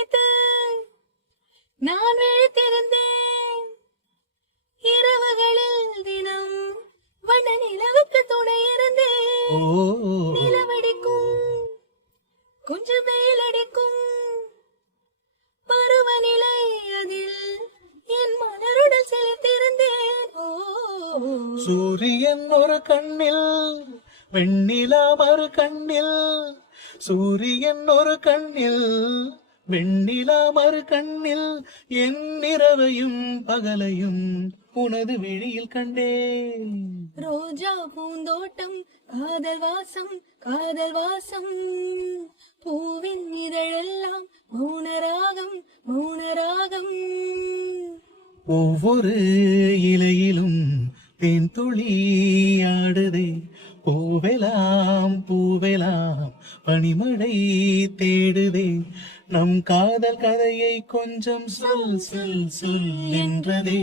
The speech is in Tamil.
நினைத்து நான் விழித்திருந்தேன். இரவுகளில் தினம் வண்ண நிலவுக்கு துணை இருந்தேன். நிலவடிக்கும் கொஞ்சம் வெயில் அடிக்கும் பருவநிலை அதில் என் மலருடன் செலுத்திருந்தேன். சூரியன் ஒரு கண்ணில் வெண்ணிலா மறு கண்ணில், சூரியன் ஒரு கண்ணில் வெண்ணிலா மறு கண்ணில், என் இரவையும் பகலையும் உனது விழியில் கண்டேன். ரோஜா பூந்தோட்டம் காதல் வாசம் காதல் வாசம், பூவின் இதழெல்லாம் மௌனராகம் மௌனராகம். ஒவ்வொரு இலையிலும் தேன் துளி ஆடுதே, பூவெலாம் பூவெலாம் பனிமழை தேடுதே, நம் காதல் கதையை கொஞ்சம் சொல் சொல் சொல் என்றதே.